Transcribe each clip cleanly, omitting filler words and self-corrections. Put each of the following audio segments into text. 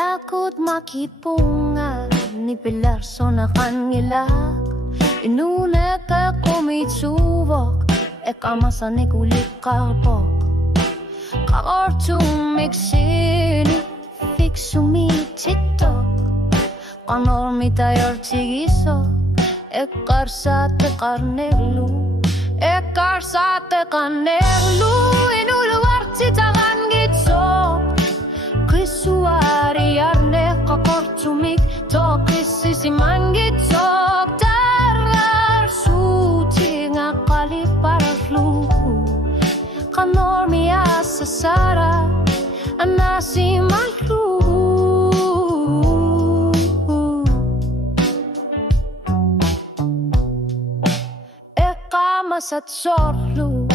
Lakot makipunga ni persona kanila Inune ka kumitsuvok Eka masane kulit kalpok Kakortum miksini Fiksumi tiktok Kanor mitayor tigiso Ekar sate karnelu Ekar sate karnelu Inuluar titagan gitsok Krisuari arne kakortumik Tokisi siman gitsok Tarar suti nga kaliparlu Kanor miya sa sara Anasi malru Masat sorlu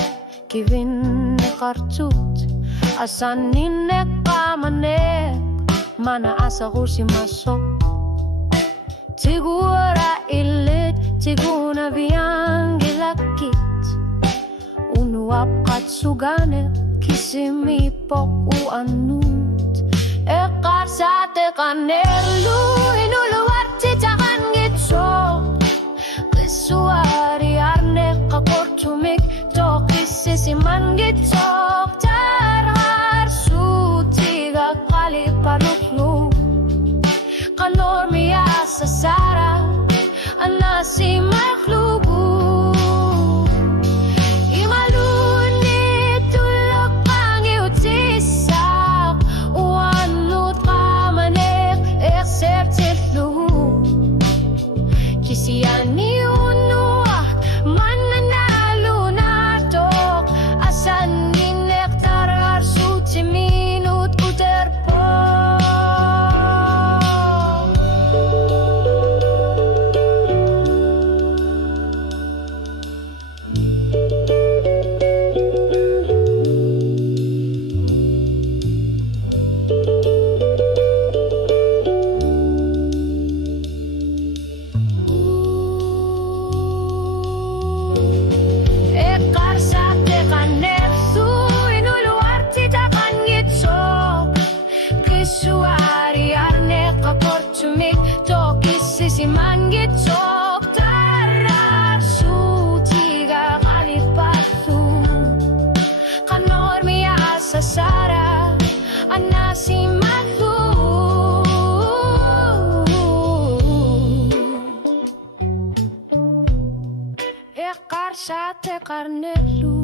Kivin ne kartut Asanin ne kamanek Mana asa kursi masok Tigura ilit Tiguna biyang gilakit Unuap katsugane Kisimipok uanut Ekar sate kanelu Inuluar titakan gitsok Kisuari arne kakortumik Tokisi siman gitsok Tarar sutiga kaliparuklu Kanor miya sa sara Anasi maklubu Imaluni tulok ang iutisak Uanut kamanek eksertitlu Kisiyani Siman gitsok tarar sutiga kalipatu Kanor miya sa sara Anasi matlu Ekar sate karnelu